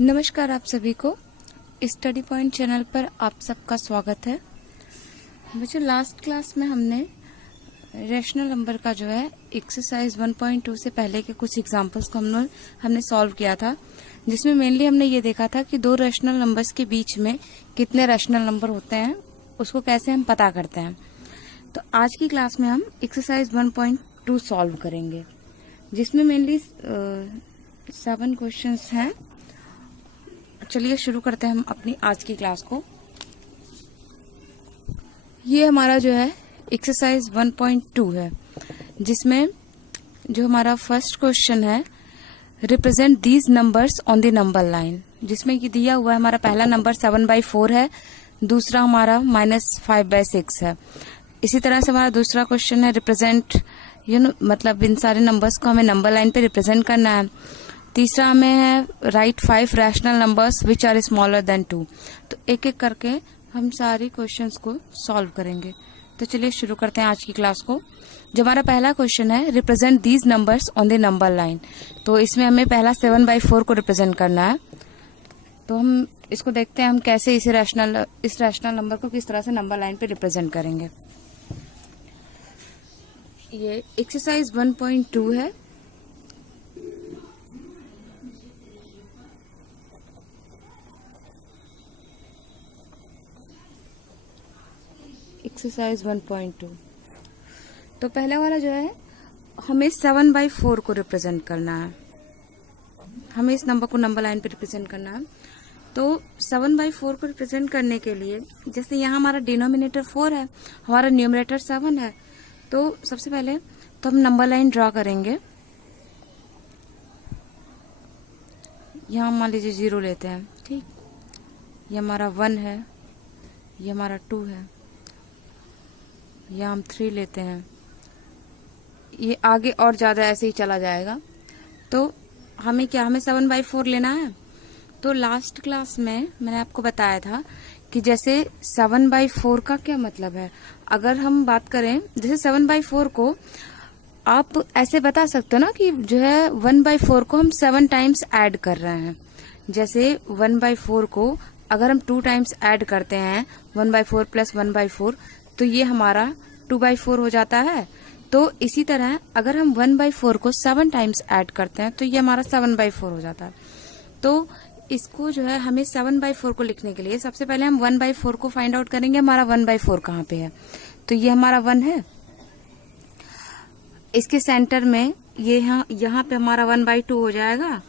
नमस्कार आप सभी को स्टडी पॉइंट चैनल पर आप सबका स्वागत है। बच्चों, लास्ट क्लास में हमने रैशनल नंबर का जो है एक्सरसाइज 1.2 से पहले के कुछ एग्जांपल्स को हमने सॉल्व किया था, जिसमें मेनली हमने ये देखा था कि दो रैशनल नंबर्स के बीच में कितने रैशनल नंबर होते हैं, उसको कैसे हम पता करते हैं। तो आज की क्लास में हम एक्सरसाइज 1.2 सॉल्व करेंगे, जिसमें मेनली 7 क्वेश्चंस हैं। चलिए शुरू करते हैं हम अपनी आज की क्लास को। ये हमारा जो है एक्सरसाइज 1.2 है, जिसमें जो हमारा फर्स्ट क्वेश्चन है, represent these numbers on the number line, जिसमें कि दिया हुआ है हमारा पहला नंबर 7/4 है, दूसरा हमारा -5/6 है। इसी तरह से हमारा दूसरा क्वेश्चन है, रिप्रेजेंट मतलब इन सारे नंबर्स को हमें नंबर लाइन पे रिप्रेजेंट करना है। तीसरा हमें है write 5 rational numbers which are smaller than 2। तो एक एक करके हम सारे क्वेश्चंस को सॉल्व करेंगे। तो चलिए शुरू करते हैं आज की क्लास को। जो हमारा पहला क्वेश्चन है, represent these numbers on the number line, तो इसमें हमें पहला 7/4 को रिप्रेजेंट करना है। तो हम इसको देखते हैं हम कैसे इस रैशनल नंबर को किस तरह से नंबर लाइन पे रिप्रेजेंट करेंगे। ये एक्सरसाइज 1.2 है। एक्सरसाइज 1.2। तो पहला वाला जो है, हमें 7/4 को रिप्रेजेंट करना है। हमें इस नंबर को नंबर लाइन पे रिप्रेजेंट करना है। तो 7/4 को रिप्रेजेंट करने के लिए, जैसे यहाँ हमारा डिनोमिनेटर 4 है, हमारा न्यूमरेटर 7 है, तो सबसे पहले तो हम नंबर लाइन ड्रॉ करेंगे। यहाँ मान लीजिए 0 लेते हैं, ठीक। ये हमारा 1 है, ये हमारा 2 है, या हम 3 लेते हैं। ये आगे और ज्यादा ऐसे ही चला जाएगा। तो हमें 7/4 लेना है। तो लास्ट क्लास में मैंने आपको बताया था कि जैसे 7/4 का क्या मतलब है। अगर हम बात करें, जैसे 7/4 को आप ऐसे बता सकते हो ना कि जो है 1/4 को हम 7 टाइम्स ऐड कर रहे हैं। जैसे 1/4 को अगर हम 2 टाइम्स ऐड करते हैं, 1/4 + 1/4, तो ये हमारा 2/4 हो जाता है। तो इसी तरह अगर हम 1/4 को 7 टाइम्स ऐड करते हैं, तो ये हमारा 7/4 हो जाता है। तो इसको जो है हमें 7/4 को लिखने के लिए सबसे पहले हम 1/4 को फाइंड आउट करेंगे। हमारा 1/4 कहाँ पे है, तो ये हमारा 1 है। इसके सेंटर में ये यहाँ पे हमारा 1/2 हो जाएगा,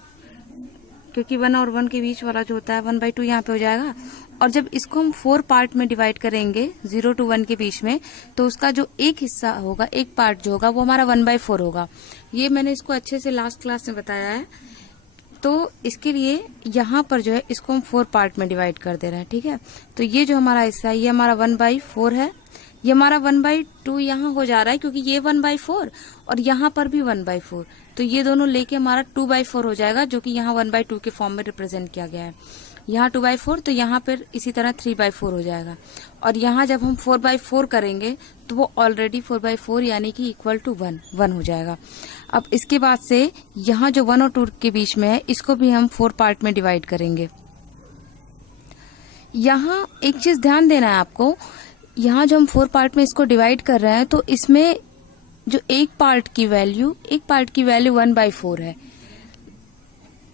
क्योंकि 1 और 1 के बीच वाला जो होता है 1/2 यहाँ पे हो जाएगा। और जब इसको हम 4 पार्ट में डिवाइड करेंगे 0 to 1 के बीच में, तो उसका जो एक हिस्सा होगा, एक पार्ट जो होगा, वो हमारा 1/4 होगा। ये मैंने इसको अच्छे से लास्ट क्लास में बताया है। तो इसके लिए यहाँ पर जो है इसको हम 4 पार्ट में डिवाइड कर दे रहे हैं, ठीक है। तो ये जो हमारा हिस्सा है, ये हमारा 1/4 है। ये हमारा 1/2 यहाँ हो जा रहा है, क्योंकि ये 1/4 और यहाँ पर भी 1/4, तो ये दोनों लेके हमारा 2/4 हो जाएगा, जो कि यहाँ 1/2 के फॉर्म में रिप्रेजेंट किया गया है। यहाँ 2/4, तो यहाँ पर इसी तरह 3/4 हो जाएगा। और यहाँ जब हम 4/4 करेंगे, तो वो ऑलरेडी 4/4 यानी कि इक्वल टू 1 हो जाएगा। अब इसके बाद से यहाँ जो 1 और 2 के बीच में है, इसको भी हम 4 पार्ट में डिवाइड करेंगे। यहाँ एक चीज ध्यान देना है आपको, यहाँ जो हम 4 पार्ट में इसको डिवाइड कर रहे हैं, तो इसमें जो एक पार्ट की वैल्यू 1/4 है।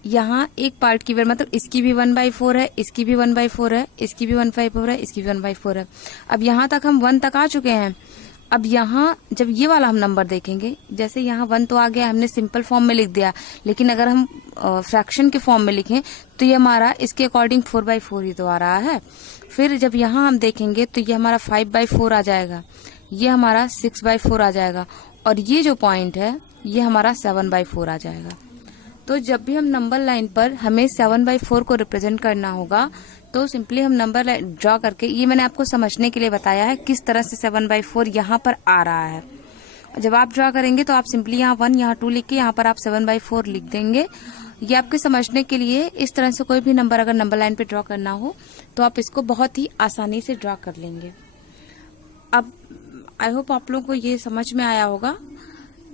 यहाँ एक पार्ट की वैल्यू मतलब इसकी भी 1/4 है, इसकी भी 1/4 है, इसकी भी 1/4 है, इसकी भी 1/4 है। अब यहाँ तक हम 1 तक आ चुके हैं। अब यहाँ जब ये वाला हम नंबर देखेंगे, जैसे यहाँ 1 तो आ गया, हमने सिंपल फॉर्म में लिख दिया, लेकिन अगर हम फ्रैक्शन के फॉर्म में लिखें, तो ये हमारा इसके अकॉर्डिंग 4/4 ही तो आ रहा है। फिर जब यहाँ हम देखेंगे, तो ये हमारा 5/4 आ जाएगा, ये हमारा 6/4 आ जाएगा, और ये जो पॉइंट है, ये हमारा 7/4 आ जाएगा। तो जब भी हम नंबर लाइन पर हमें 7/4 को रिप्रेजेंट करना होगा, तो सिंपली हम नंबर लाइन ड्रॉ करके, ये मैंने आपको समझने के लिए बताया है किस तरह से 7/4 यहाँ पर आ रहा है। जब आप ड्रॉ करेंगे, तो आप सिंपली यहाँ 1, यहाँ 2 लिख के यहाँ पर आप 7/4 लिख देंगे। ये आपके समझने के लिए, इस तरह से कोई भी नंबर अगर नंबर लाइन पे ड्रॉ करना हो, तो आप इसको बहुत ही आसानी से ड्रॉ कर लेंगे। अब आई होप आप लोगों को ये समझ में आया होगा।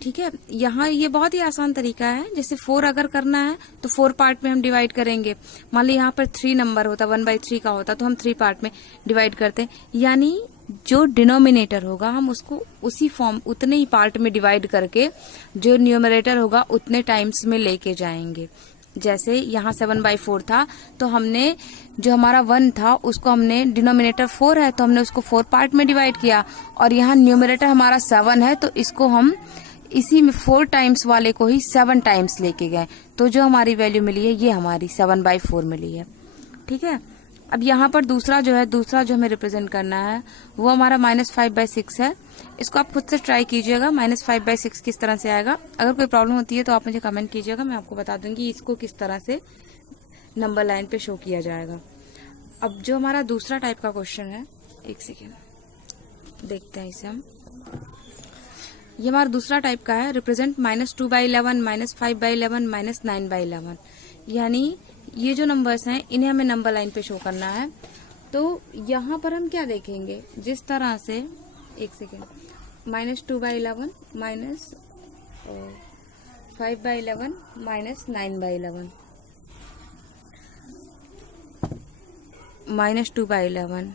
ठीक है। यहाँ ये बहुत ही आसान तरीका है। जैसे 4 अगर करना है तो 4 पार्ट में हम डिवाइड करेंगे। मान ली यहाँ पर 3 नंबर होता, 1/3 का होता, तो हम 3 पार्ट में डिवाइड करते हैं। यानी जो डिनोमिनेटर होगा हम उसको उसी फॉर्म उतने ही पार्ट में डिवाइड करके जो न्यूमरेटर होगा उतने टाइम्स में लेके जाएंगे। जैसे यहाँ 7/4 था, तो हमने जो हमारा 1 था उसको हमने, डिनोमिनेटर 4 है तो हमने उसको 4 पार्ट में डिवाइड किया, और यहाँ न्यूमरेटर हमारा 7 है तो इसको हम इसी में 4 टाइम्स वाले को ही 7 टाइम्स लेके गए। तो जो हमारी वैल्यू मिली है ये हमारी 7/4 मिली है। ठीक है। अब यहाँ पर दूसरा जो हमें रिप्रेजेंट करना है वो हमारा -5/6 है। इसको आप खुद से ट्राई कीजिएगा, -5/6 किस तरह से आएगा। अगर कोई प्रॉब्लम होती है तो आप मुझे कमेंट कीजिएगा, मैं आपको बता दूंगी इसको किस तरह से नंबर लाइन पे शो किया जाएगा। अब जो हमारा दूसरा टाइप का क्वेश्चन है, एक सेकेंड देखते हैं इसे हम। ये हमारा दूसरा टाइप का है, रिप्रेजेंट -2/11, -5/11, -9/11। यानी ये जो नंबर्स हैं इन्हें हमें नंबर लाइन पे शो करना है। तो यहाँ पर हम क्या देखेंगे, जिस तरह से, एक सेकेंड, -2/11, -5/11, -9/11, -2/11,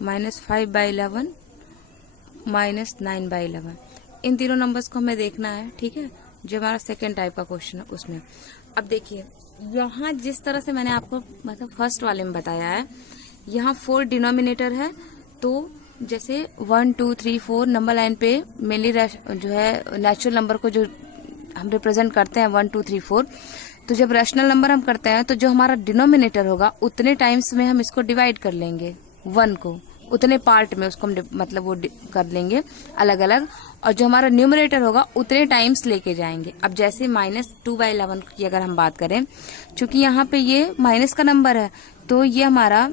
-5/11, -9/11, इन तीनों नंबर्स को हमें देखना है। ठीक है, जो हमारा सेकेंड टाइप का क्वेश्चन है उसमें। अब देखिए यहाँ जिस तरह से मैंने आपको मतलब फर्स्ट वाले में बताया है, यहाँ 4 डिनोमिनेटर है, तो जैसे 1 2 3 4 नंबर लाइन पे मेनली जो है नेचुरल नंबर को जो हम रिप्रेजेंट करते हैं 1 2 3 4, तो जब रैशनल नंबर हम करते हैं तो जो हमारा डिनोमिनेटर होगा उतने टाइम्स में हम इसको डिवाइड कर लेंगे, 1 को उतने पार्ट में उसको हम मतलब वो कर लेंगे अलग अलग, और जो हमारा न्यूमरेटर होगा उतने टाइम्स लेके जाएंगे। अब जैसे -2/11 की अगर हम बात करें, चूंकि यहाँ पे ये माइनस का नंबर है तो ये हमारा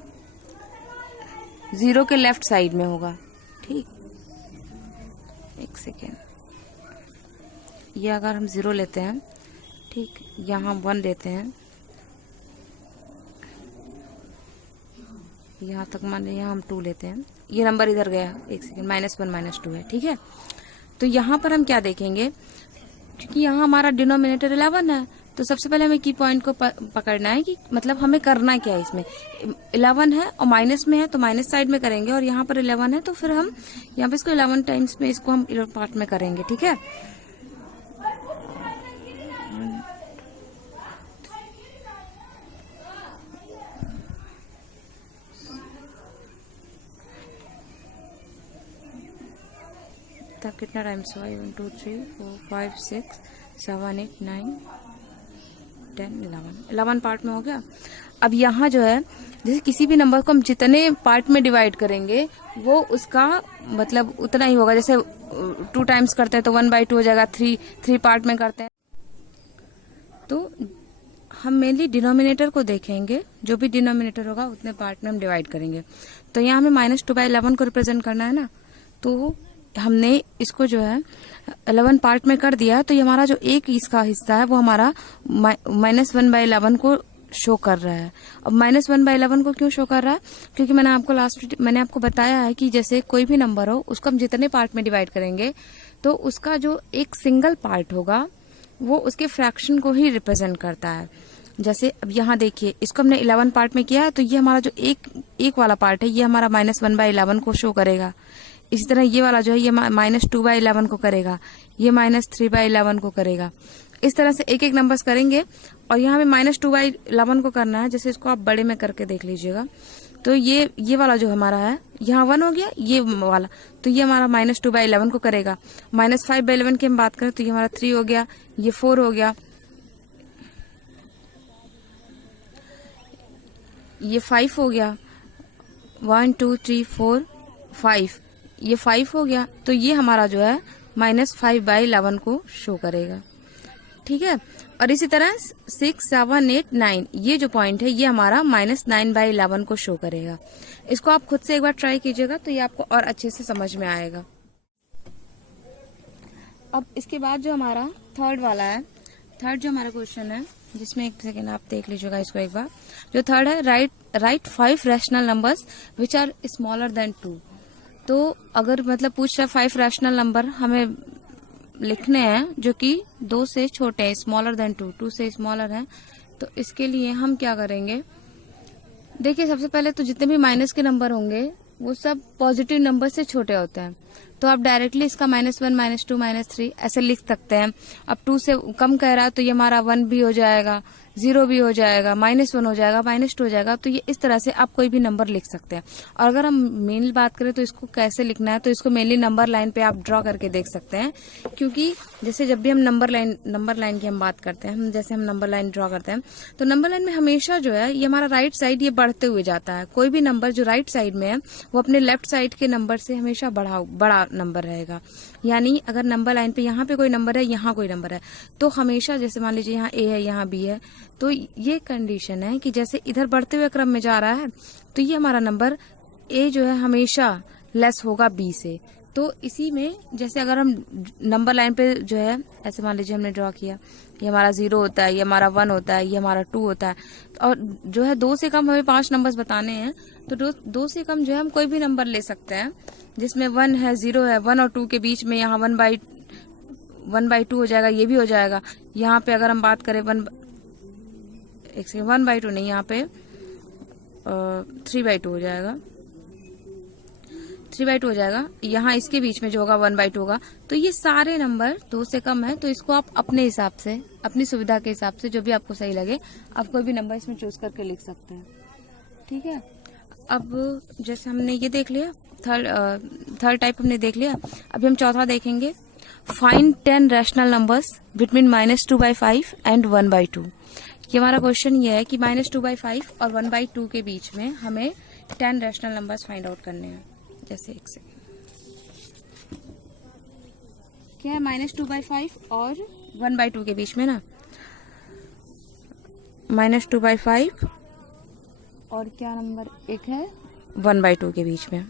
0 के लेफ्ट साइड में होगा। ठीक, एक सेकेंड, ये अगर हम 0 लेते हैं, ठीक, यहाँ 1 लेते हैं, यहाँ तक मान लिया, यहाँ हम 2 लेते हैं, ये नंबर इधर गया, एक सेकेंड, -1 -2 है। ठीक है, तो यहाँ पर हम क्या देखेंगे, क्योंकि यहाँ हमारा डिनोमिनेटर 11 है, तो सबसे पहले हमें की पॉइंट को पकड़ना है कि मतलब हमें करना क्या है। इसमें 11 है और माइनस में है तो माइनस साइड में करेंगे, और यहाँ पर 11 है तो फिर हम यहाँ पे इसको 11 टाइम्स में इसको हम 11 पार्ट में करेंगे। ठीक है, तब कितना टाइम्स हुआ, 1 2 3 4 5 6 7 8 9 10 11 पार्ट में हो गया। अब यहाँ जो है, जैसे किसी भी नंबर को हम जितने पार्ट में डिवाइड करेंगे वो उसका मतलब उतना ही होगा। जैसे 2 टाइम्स करते हैं तो 1/2 हो जाएगा, 3 पार्ट में करते हैं तो हम मेनली डिनोमिनेटर को देखेंगे, जो भी डिनोमिनेटर होगा उतने पार्ट में हम डिवाइड करेंगे। तो यहाँ हमें -2/11 को रिप्रेजेंट करना है ना, तो हमने इसको जो है 11 पार्ट में कर दिया, तो ये हमारा जो एक इसका हिस्सा है वो हमारा -1/11 को शो कर रहा है। अब -1/11 को क्यों शो कर रहा है, क्योंकि मैंने आपको बताया है कि जैसे कोई भी नंबर हो उसको हम जितने पार्ट में डिवाइड करेंगे तो उसका जो एक सिंगल पार्ट होगा वो उसके फ्रैक्शन को ही रिप्रेजेंट करता है। जैसे अब यहाँ देखिए, इसको हमने 11 पार्ट में किया है, तो ये हमारा जो एक वाला पार्ट है ये हमारा -1/11 को शो करेगा। इसी तरह ये वाला जो है ये -2/11 को करेगा, ये -3/11 को करेगा। इस तरह से एक एक नंबर्स करेंगे, और यहाँ हमें -2/11 को करना है। जैसे इसको आप बड़े में करके देख लीजिएगा, तो ये वाला जो हमारा है यहाँ 1 हो गया, ये वाला तो ये हमारा -2/11 को करेगा। -5/11 की हम बात करें तो ये हमारा 3 हो गया, ये 4 हो गया, ये 5 हो गया, 1 2 3 4 5, ये 5 हो गया, तो ये हमारा जो है -5/11 को शो करेगा। ठीक है, और इसी तरह 6 7 8 9 ये जो पॉइंट है ये हमारा -9/11 को शो करेगा। इसको आप खुद से एक बार ट्राई कीजिएगा तो ये आपको और अच्छे से समझ में आएगा। अब इसके बाद जो हमारा थर्ड वाला है, थर्ड जो हमारा क्वेश्चन है, जिसमें एक सेकेंड आप देख लीजिएगा इसको एक बार। जो थर्ड है, write 5 rational numbers which are smaller than 2। तो अगर मतलब पूछ रहा 5 रैशनल नंबर हमें लिखने हैं जो कि 2 से छोटे हैं, स्मॉलर देन 2 से स्मॉलर हैं। तो इसके लिए हम क्या करेंगे, देखिए सबसे पहले तो जितने भी माइनस के नंबर होंगे वो सब पॉजिटिव नंबर से छोटे होते हैं, तो आप डायरेक्टली इसका -1 -2 -3 ऐसे लिख सकते हैं। अब 2 से कम कह रहा है तो ये हमारा 1 भी हो जाएगा, 0 भी हो जाएगा, -1 हो जाएगा, -2 हो जाएगा। तो ये इस तरह से आप कोई भी नंबर लिख सकते हैं। और अगर हम मेनली बात करें तो इसको कैसे लिखना है, तो इसको मेनली नंबर लाइन पे आप ड्रॉ करके देख सकते हैं। क्योंकि जैसे जब भी हम नंबर लाइन की हम बात करते हैं, हम नंबर लाइन ड्रॉ करते हैं, तो नंबर लाइन में हमेशा जो है ये हमारा राइट साइड ये बढ़ते हुए जाता है। कोई भी नंबर जो राइट साइड में है वो अपने लेफ्ट साइड के नंबर से हमेशा बड़ा नंबर रहेगा। यानी अगर नंबर लाइन पे यहाँ पे कोई नंबर है, यहाँ कोई नंबर है, तो हमेशा जैसे मान लीजिए यहाँ ए है, यहाँ बी है, तो ये कंडीशन है कि जैसे इधर बढ़ते हुए क्रम में जा रहा है तो ये हमारा नंबर ए जो है हमेशा लेस होगा बी से। तो इसी में जैसे अगर हम नंबर लाइन पे जो है ऐसे मान लीजिए हमने ड्रॉ किया, ये हमारा 0 होता है, ये हमारा 1 होता है, ये हमारा 2 होता है, और जो है 2 से कम हमें 5 नंबर्स बताने हैं, तो 2 से कम जो है हम कोई भी नंबर ले सकते हैं जिसमें 1 है, 0 है, 1 और 2 के बीच में यहाँ 1/2 हो जाएगा, ये भी हो जाएगा। यहाँ पे अगर हम बात करें 1/2 नहीं, यहाँ पे 3/2 हो जाएगा, 3/2 हो जाएगा। यहाँ इसके बीच में जो होगा 1/2 होगा। तो ये सारे नंबर 2 से कम है, तो इसको आप अपने हिसाब से, अपनी सुविधा के हिसाब से, जो भी आपको सही लगे, आप कोई भी नंबर इसमें चूज करके लिख सकते हैं। ठीक है, अब जैसे हमने ये देख लिया, थर्ड टाइप हमने देख लिया। अभी हम चौथा देखेंगे, find 10 rational numbers between -2/5 and 1/2। ये हमारा क्वेश्चन ये है कि -2/5 और 1/2 के बीच में हमें 10 रैशनल नंबर्स फाइंड आउट करने हैं। जैसे एक सेकेंड, क्या है -2/5 और 1/2 के बीच में ना, -2/5 और क्या नंबर एक है 1/2 के बीच में।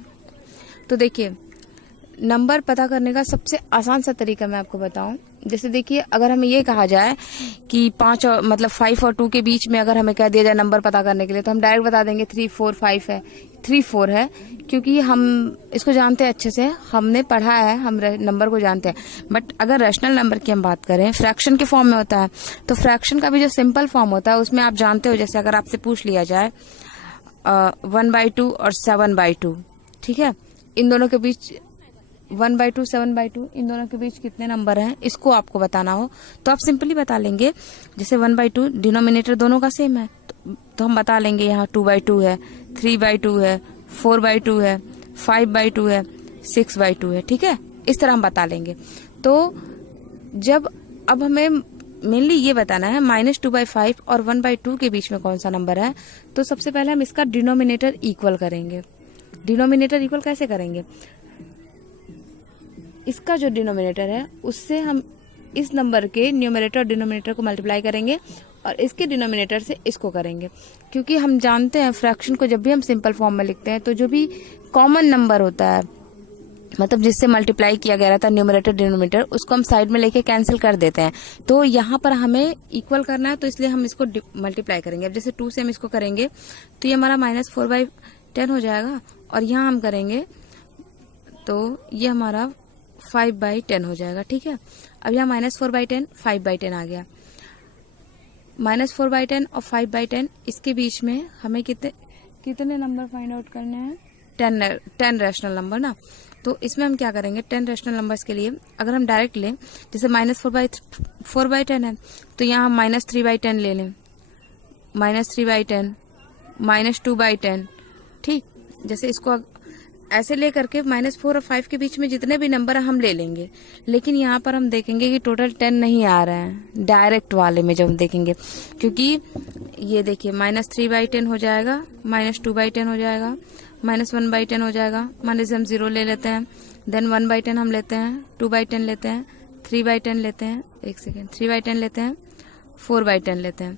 तो देखिए नंबर पता करने का सबसे आसान सा तरीका मैं आपको बताऊं। जैसे देखिए अगर हमें ये कहा जाए कि 5 और मतलब 5 और 2 के बीच में अगर हमें कह दिया जाए नंबर पता करने के लिए, तो हम डायरेक्ट बता देंगे 3 4 5 है, 3 4 है, क्योंकि हम इसको जानते हैं अच्छे से, हमने पढ़ा है, हम नंबर को जानते हैं। बट अगर रैशनल नंबर की हम बात करें, फ्रैक्शन के फॉर्म में होता है, तो फ्रैक्शन का भी जो सिंपल फॉर्म होता है उसमें आप जानते हो, जैसे अगर आपसे पूछ लिया जाए 1/2 और 7/2, ठीक है, इन दोनों के बीच 1/2 7/2 इन दोनों के बीच कितने नंबर हैं, इसको आपको बताना हो तो आप सिंपली बता लेंगे। जैसे 1/2 डिनोमिनेटर दोनों का सेम है, तो हम बता लेंगे यहाँ 2/2 है, 3/2 है, 4/2 है, 5/2 है, 6/2 है। ठीक है, इस तरह हम बता लेंगे। तो जब अब हमें मेनली ये बताना है -2/5 और 1/2 के बीच में कौन सा नंबर है, तो सबसे पहले हम इसका डिनोमिनेटर इक्वल करेंगे। डिनोमिनेटर इक्वल कैसे करेंगे, इसका जो डिनोमिनेटर है उससे हम इस नंबर के न्यूमरेटर और डिनोमिनेटर को मल्टीप्लाई करेंगे और इसके डिनोमिनेटर से इसको करेंगे। क्योंकि हम जानते हैं फ्रैक्शन को जब भी हम सिंपल फॉर्म में लिखते हैं तो जो भी कॉमन नंबर होता है, मतलब जिससे मल्टीप्लाई किया गया था न्यूमरेटर डिनोमिनेटर, उसको हम साइड में लेके कैंसिल कर देते हैं। तो यहाँ पर हमें इक्वल करना है, तो इसलिए हम इसको मल्टीप्लाई करेंगे। अब जैसे 2 से हम इसको करेंगे तो ये हमारा -4/10 हो जाएगा, और यहाँ हम करेंगे तो ये हमारा 5/10 हो जाएगा। ठीक है, अब यहाँ -4/10 5/10 आ गया। -4/10 और 5/10 इसके बीच में हमें कितने नंबर फाइंड आउट करने हैं, 10 रैशनल नंबर ना। तो इसमें हम क्या करेंगे, 10 रैशनल नंबर्स के लिए अगर हम डायरेक्ट लें, जैसे -4/10 है तो यहाँ हम -3/10 ले लें, -3/10, -2/10। ठीक, जैसे इसको ऐसे ले करके -4 और 5 के बीच में जितने भी नंबर हम ले लेंगे। लेकिन यहाँ पर हम देखेंगे कि टोटल 10 नहीं आ रहे हैं डायरेक्ट वाले में जब हम देखेंगे, क्योंकि ये देखिए -3/10 हो जाएगा, -2/10 हो जाएगा, -1/10 हो जाएगा। मान लीजिए हम 0 ले लेते हैं, देन 1/10 हम लेते हैं, 2/10 लेते हैं, 3/10 लेते हैं, एक सेकेंड 3/10 लेते हैं, 4/10 लेते हैं,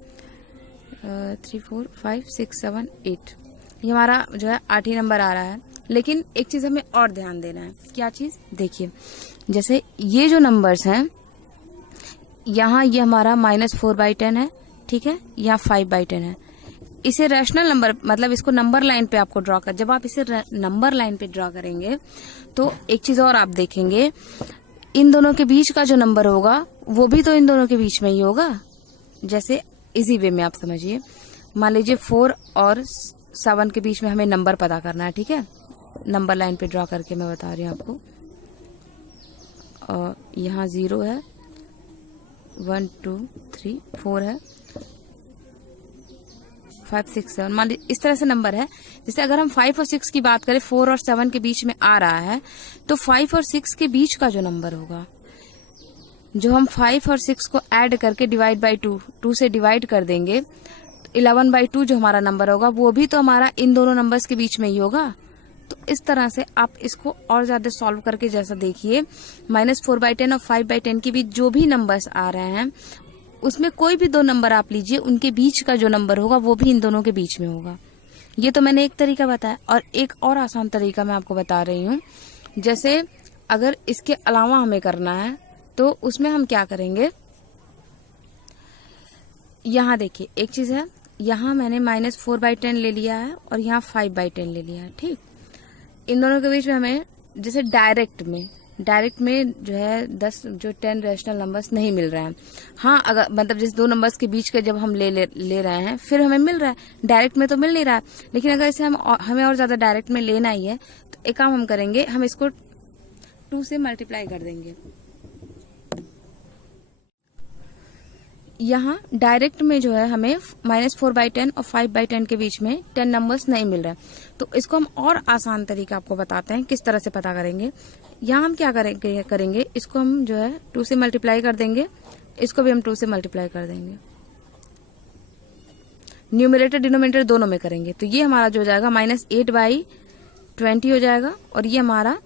3 4 5 6 7 8, ये हमारा जो है 8 ही नंबर आ रहा है। लेकिन एक चीज हमें और ध्यान देना है, क्या चीज, देखिए जैसे ये जो नंबर्स हैं, यहाँ ये हमारा -4/10 है, ठीक है, यहाँ 5/10 है। इसे रैशनल नंबर, मतलब इसको नंबर लाइन पे आपको ड्रॉ कर, जब आप इसे नंबर लाइन पे ड्रॉ करेंगे तो एक चीज और आप देखेंगे, इन दोनों के बीच का जो नंबर होगा वो भी तो इन दोनों के बीच में ही होगा। जैसे इजी वे में आप समझिए, मान लीजिए 4 और 7 के बीच में हमें नंबर पता करना है, ठीक है। नंबर लाइन पे ड्रॉ करके मैं बता रही हूँ आपको। और यहाँ 0 है, 1 2 3 4 है, 5 6 7, मान लीजिए इस तरह से नंबर है। जैसे अगर हम 5 और 6 की बात करें, 4 और 7 के बीच में आ रहा है, तो 5 और 6 के बीच का जो नंबर होगा, जो हम 5 और 6 को ऐड करके डिवाइड बाई 2 से डिवाइड कर देंगे, 11/2 जो हमारा नंबर होगा वो भी तो हमारा इन दोनों नंबर्स के बीच में ही होगा। तो इस तरह से आप इसको और ज्यादा सॉल्व करके जैसा देखिए, -4/10 और 5/10 के बीच जो भी नंबर्स आ रहे हैं, उसमें कोई भी दो नंबर आप लीजिए, उनके बीच का जो नंबर होगा वो भी इन दोनों के बीच में होगा। ये तो मैंने एक तरीका बताया, और एक और आसान तरीका मैं आपको बता रही हूँ। जैसे अगर इसके अलावा हमें करना है तो उसमें हम क्या करेंगे, यहाँ देखिए एक चीज है, यहाँ मैंने -4/10 ले लिया है और यहाँ 5/10 ले लिया है, ठीक। इन दोनों के बीच में हमें जैसे डायरेक्ट में जो है 10 रैशनल नंबर्स नहीं मिल रहे हैं। हाँ, अगर मतलब जैसे दो नंबर्स के बीच का जब हम ले रहे हैं, फिर हमें मिल रहा है, डायरेक्ट में तो मिल नहीं रहा है। लेकिन अगर इसे हमें और ज्यादा डायरेक्ट में लेना ही है, तो एक काम हम करेंगे, हम इसको 2 से मल्टीप्लाई कर देंगे। यहाँ डायरेक्ट में जो है हमें -4/10 और 5/10 के बीच में 10 नंबर्स नहीं मिल रहे हैं, तो इसको हम और आसान तरीका आपको बताते हैं किस तरह से पता करेंगे। यहाँ हम क्या करेंगे, इसको हम जो है 2 से मल्टीप्लाई कर देंगे, इसको भी हम 2 से मल्टीप्लाई कर देंगे। न्यूमरेटर डिनोमिनेटर दोनों में करेंगे, तो ये हमारा जो हो जाएगा -8/20 हो जाएगा, और ये हमारा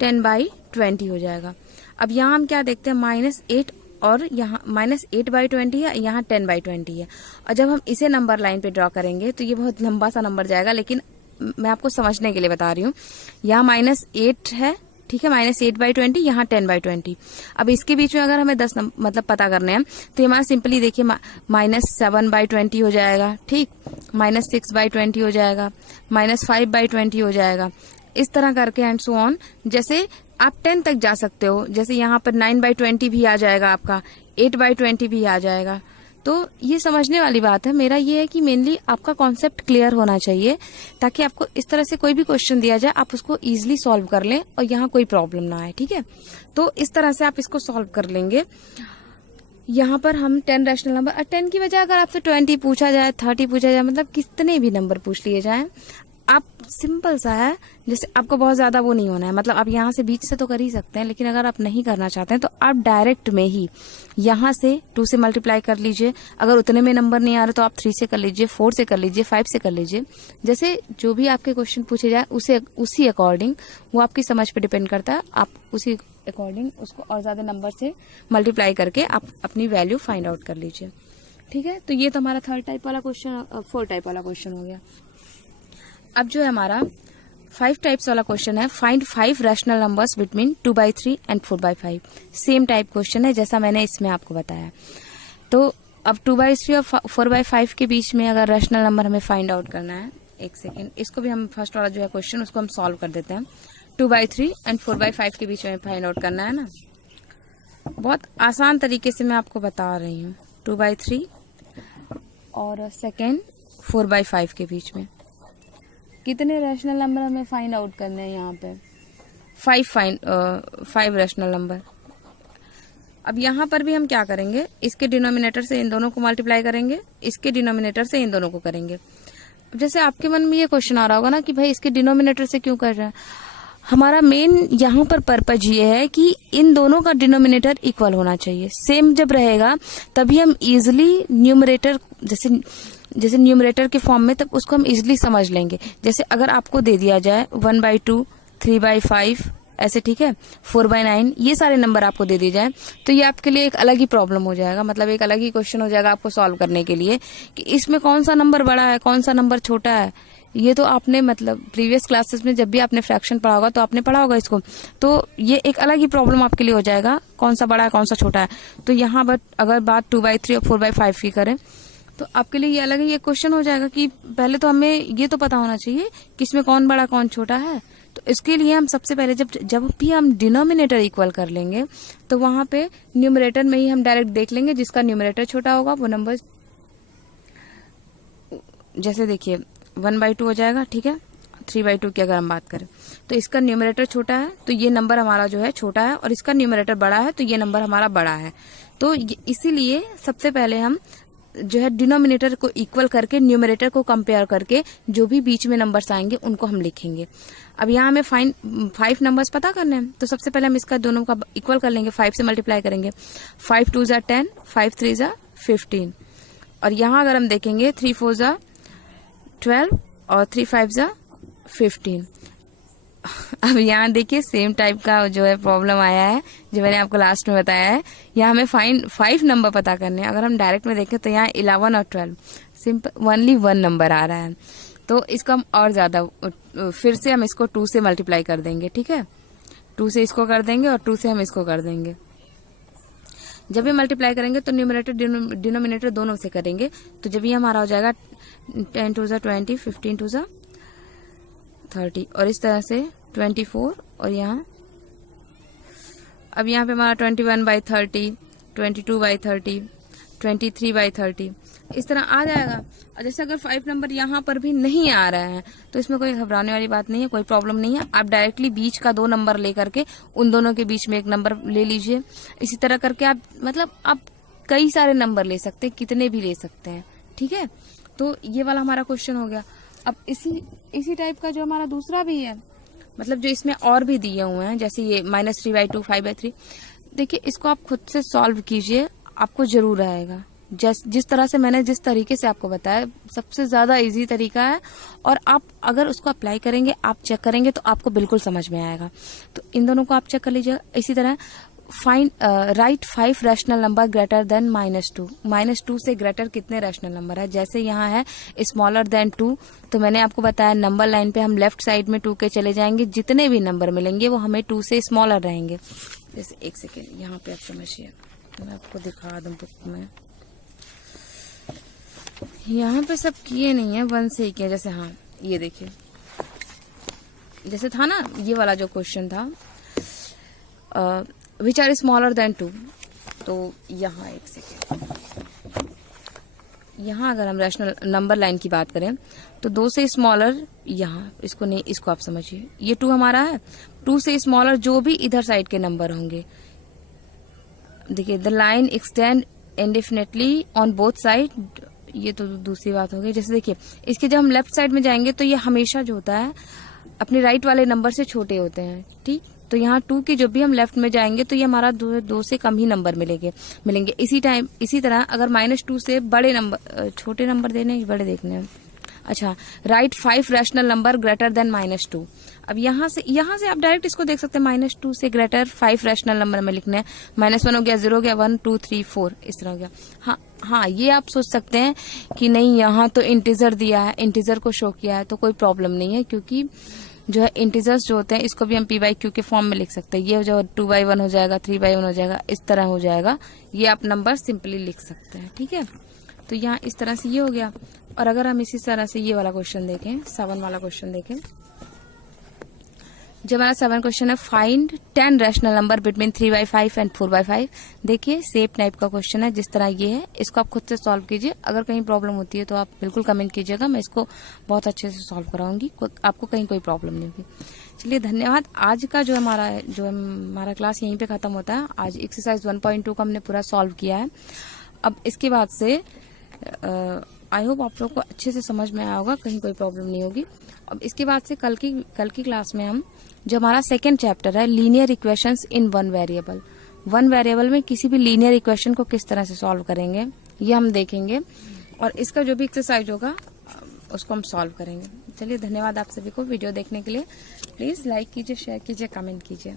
10/20 हो जाएगा। अब यहाँ हम क्या देखते हैं, -8 और यहाँ -8/20 है, यहाँ 10/20 है। और जब हम इसे नंबर लाइन पे ड्रॉ करेंगे तो ये बहुत लंबा सा नंबर जाएगा, लेकिन मैं आपको समझने के लिए बता रही हूँ। यहाँ -8 है, ठीक है, -8/20, यहाँ 10/20। अब इसके बीच में अगर हमें 10 मतलब पता करने हैं, तो हमारा सिंपली देखिए -7/20 हो जाएगा, ठीक, -6/20 हो जाएगा, -5/20 हो जाएगा, इस तरह करके एंड सो ऑन। जैसे आप 10 तक जा सकते हो, जैसे यहाँ पर 9/20 भी आ जाएगा, आपका 8/20 भी आ जाएगा। तो ये समझने वाली बात है। मेरा ये है कि मेनली आपका कॉन्सेप्ट क्लियर होना चाहिए, ताकि आपको इस तरह से कोई भी क्वेश्चन दिया जाए आप उसको इजीली सॉल्व कर लें और यहाँ कोई प्रॉब्लम ना आए, ठीक है। तो इस तरह से आप इसको सॉल्व कर लेंगे। यहाँ पर हम 10 रैशनल नंबर, और 10 की बजाय अगर आपसे 20 पूछा जाए, 30 पूछा जाए, मतलब कितने भी नंबर पूछ लिए जाए, आप सिंपल सा है, जैसे आपको बहुत ज्यादा वो नहीं होना है, मतलब आप यहाँ से बीच से तो कर ही सकते हैं, लेकिन अगर आप नहीं करना चाहते हैं तो आप डायरेक्ट में ही यहाँ से 2 से मल्टीप्लाई कर लीजिए। अगर उतने में नंबर नहीं आ रहे तो आप 3 से कर लीजिए, 4 से कर लीजिए, 5 से कर लीजिए। जैसे जो भी आपके क्वेश्चन पूछे जाए उसी अकॉर्डिंग, वो आपकी समझ पे डिपेंड करता है, आप उसी अकॉर्डिंग उसको और ज्यादा नंबर से मल्टीप्लाई करके आप अपनी वैल्यू फाइंड आउट कर लीजिए, ठीक है। तो ये तो हमारा 4 टाइप वाला क्वेश्चन हो गया। अब जो है हमारा 5 टाइप्स वाला क्वेश्चन है, find 5 rational numbers between 2/3 and 4/5। Same type question है जैसा मैंने इसमें आपको बताया। तो अब 2/3 और 4/5 के बीच में अगर रैशनल नंबर हमें फाइंड आउट करना है, एक सेकेंड, इसको भी हम फर्स्ट वाला जो है क्वेश्चन उसको हम सॉल्व कर देते हैं। 2/3 एंड 4/5 के बीच में फाइंड आउट करना है ना, बहुत आसान तरीके से मैं आपको बता रही हूँ। 2/3 और सेकेंड 4/5 के बीच में कितने रैशनल नंबर हमें फाइंड आउट करने हैं, यहाँ पे 5 रैशनल नंबर। अब यहाँ पर भी हम क्या करेंगे, इसके डिनोमिनेटर से इन दोनों को मल्टीप्लाई करेंगे, इसके डिनोमिनेटर से इन दोनों को करेंगे। अब जैसे आपके मन में ये क्वेश्चन आ रहा होगा ना कि भाई इसके डिनोमिनेटर से क्यों कर रहे हैं, हमारा मेन यहाँ पर पर्पज ये है कि इन दोनों का डिनोमिनेटर इक्वल होना चाहिए। सेम जब रहेगा तभी हम इजिली न्यूमरेटर, जैसे न्यूमरेटर के फॉर्म में, तब उसको हम इजिली समझ लेंगे। जैसे अगर आपको दे दिया जाए 1/2, 3/5 ऐसे, ठीक है, 4/9, ये सारे नंबर आपको दे दिए जाए, तो ये आपके लिए एक अलग ही प्रॉब्लम हो जाएगा, मतलब एक अलग ही क्वेश्चन हो जाएगा आपको सॉल्व करने के लिए कि इसमें कौन सा नंबर बड़ा है, कौन सा नंबर छोटा है। ये तो आपने मतलब प्रीवियस क्लासेस में जब भी आपने फ्रैक्शन पढ़ा होगा तो आपने पढ़ा होगा इसको, तो ये एक अलग ही प्रॉब्लम आपके लिए हो जाएगा, कौन सा बड़ा है कौन सा छोटा है। तो यहाँ पर अगर बात 2/3 और 4/5 की करें तो आपके लिए ये अलग ही ये क्वेश्चन हो जाएगा कि पहले तो हमें ये तो पता होना चाहिए कि इसमें कौन बड़ा कौन छोटा है। तो इसके लिए हम सबसे पहले जब भी हम डिनोमिनेटर इक्वल कर लेंगे तो वहां पे न्यूमरेटर में ही हम डायरेक्ट देख लेंगे, जिसका न्यूमरेटर छोटा होगा वो नंबर, जैसे देखिए 1/2 हो जाएगा, ठीक है। 3/2 की अगर हम बात करें तो इसका न्यूमरेटर छोटा है तो ये नंबर हमारा जो है छोटा है, और इसका न्यूमरेटर बड़ा है तो ये नंबर हमारा बड़ा है। तो इसीलिए सबसे पहले हम जो है डिनोमिनेटर को इक्वल करके न्यूमरेटर को कंपेयर करके जो भी बीच में नंबर्स आएंगे उनको हम लिखेंगे। अब यहाँ हमें 5 नंबर्स पता करने हैं, तो सबसे पहले हम इसका दोनों का इक्वल कर लेंगे, 5 से मल्टीप्लाई करेंगे। 5 2 ज़ा 10, 5 3 ज़ा 15। और यहाँ अगर हम देखेंगे 3 4 ज़ा 12 और 3 5 ज़ा 15। अब यहाँ देखिए सेम टाइप का जो है प्रॉब्लम आया है जो मैंने आपको लास्ट में बताया है। यहाँ हमें 5 नंबर पता करने हैं। अगर हम डायरेक्ट में देखें तो यहाँ 11 और 12 सिंपल ओनली 1 नंबर आ रहा है, तो इसको हम और ज्यादा फिर से हम इसको 2 से मल्टीप्लाई कर देंगे, ठीक है। 2 से इसको कर देंगे और 2 से हम इसको कर देंगे। जब भी मल्टीप्लाई करेंगे तो न्यूमरेटर डिनोमिनेटर दोनों से करेंगे, तो जब ये हमारा हो जाएगा 10 2 ज़ा 20, 15 2 ज़ा 30, और इस तरह से 24, और यहाँ अब यहाँ पे हमारा 21/30, 22/30, 23/30 इस तरह आ जाएगा। और जैसे अगर 5 नंबर यहाँ पर भी नहीं आ रहा है तो इसमें कोई घबराने वाली बात नहीं है, कोई प्रॉब्लम नहीं है। आप डायरेक्टली बीच का 2 नंबर लेकर के उन दोनों के बीच में एक नंबर ले लीजिए। इसी तरह करके आप आप कई सारे नंबर ले सकते हैं, कितने भी ले सकते हैं, ठीक है। तो ये वाला हमारा क्वेश्चन हो गया। अब इसी टाइप का जो हमारा दूसरा भी है, मतलब जो इसमें और भी दिए हुए हैं, जैसे ये -3/2, 5/3। देखिए इसको आप खुद से सॉल्व कीजिए, आपको जरूर आएगा। जिस तरह से मैंने जिस तरीके से आपको बताया सबसे ज्यादा इजी तरीका है, और आप अगर उसको अप्लाई करेंगे, आप चेक करेंगे तो आपको बिल्कुल समझ में आएगा। तो इन दोनों को आप चेक कर लीजिए। इसी तरह right 5 rational number greater than -2। -2 से ग्रेटर कितने रैशनल नंबर है? जैसे यहाँ है स्मॉलर देन 2, तो मैंने आपको बताया नंबर लाइन पे हम लेफ्ट साइड में 2 के चले जाएंगे, जितने भी नंबर मिलेंगे वो हमें 2 से स्मॉलर रहेंगे। जैसे एक सेकेंड यहाँ पे आप समझिए, मैं आपको दिखा दूं बुक में। यहाँ पे सब किए नहीं है, 1 से ही किया। जैसे हाँ ये देखिए, जैसे था ना ये वाला जो क्वेश्चन था विच आर स्मॉलर देन 2, तो यहाँ एक सेकेंड, यहाँ अगर हम रैशनल नंबर लाइन की बात करें तो 2 से स्मॉलर, यहाँ इसको नहीं, इसको आप समझिए, ये 2 हमारा है। 2 से स्मॉलर जो भी इधर साइड के नंबर होंगे, देखिए the line extend indefinitely on both side, ये तो दूसरी बात हो गई। जैसे देखिए इसके जब हम लेफ्ट साइड में जाएंगे तो ये हमेशा जो होता है अपने राइट वाले नंबर से छोटे होते हैं, ठीक। तो यहाँ 2 की जो भी हम लेफ्ट में जाएंगे तो ये हमारा 2 से कम ही नंबर मिलेंगे। इसी तरह अगर -2 से बड़े नंबर, छोटे नंबर देने हैं बड़े देखने हैं। अच्छा, right 5 rational number greater than -2। अब यहाँ से आप डायरेक्ट इसको देख सकते हैं, -2 से ग्रेटर 5 रैशनल नंबर में लिखने हैं। -1 हो गया, 0 हो गया, 1 2 3 4 इस तरह हो गया। हाँ ये आप सोच सकते हैं कि नहीं यहाँ तो इंटीजर दिया है, इंटीजर को शो किया है, तो कोई प्रॉब्लम नहीं है, क्योंकि जो है इंटीजर्स जो होते हैं इसको भी हम p/q के फॉर्म में लिख सकते हैं। ये जो 2/1 हो जाएगा, 3/1 हो जाएगा, इस तरह हो जाएगा। ये आप नंबर सिंपली लिख सकते हैं, ठीक है। तो यहाँ इस तरह से ये हो गया। और अगर हम इसी तरह से ये वाला क्वेश्चन देखें, 7 वाला क्वेश्चन देखें, जो हमारा 7 क्वेश्चन है, find 10 rational number between 3/5 and 4/5। देखिए सेम टाइप का क्वेश्चन है जिस तरह ये है, इसको आप खुद से सॉल्व कीजिए। अगर कहीं प्रॉब्लम होती है तो आप बिल्कुल कमेंट कीजिएगा, मैं इसको बहुत अच्छे से सॉल्व कराऊंगी, आपको कहीं कोई प्रॉब्लम नहीं होगी। चलिए धन्यवाद। आज का जो हमारा क्लास यहीं पे खत्म होता है। आज एक्सरसाइज 1.2 का हमने पूरा सॉल्व किया है। अब इसके बाद से आई होप आप लोग को अच्छे से समझ में आया होगा, कहीं कोई प्रॉब्लम नहीं होगी। अब इसके बाद से कल की क्लास में हम जो हमारा सेकंड चैप्टर है, लीनियर इक्वेशंस इन 1 वेरिएबल, 1 वेरिएबल में किसी भी लीनियर इक्वेशन को किस तरह से सॉल्व करेंगे ये हम देखेंगे, और इसका जो भी एक्सरसाइज होगा उसको हम सॉल्व करेंगे। चलिए धन्यवाद आप सभी को वीडियो देखने के लिए। प्लीज लाइक कीजिए, शेयर कीजिए, कमेंट कीजिए।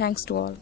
Thanks to all.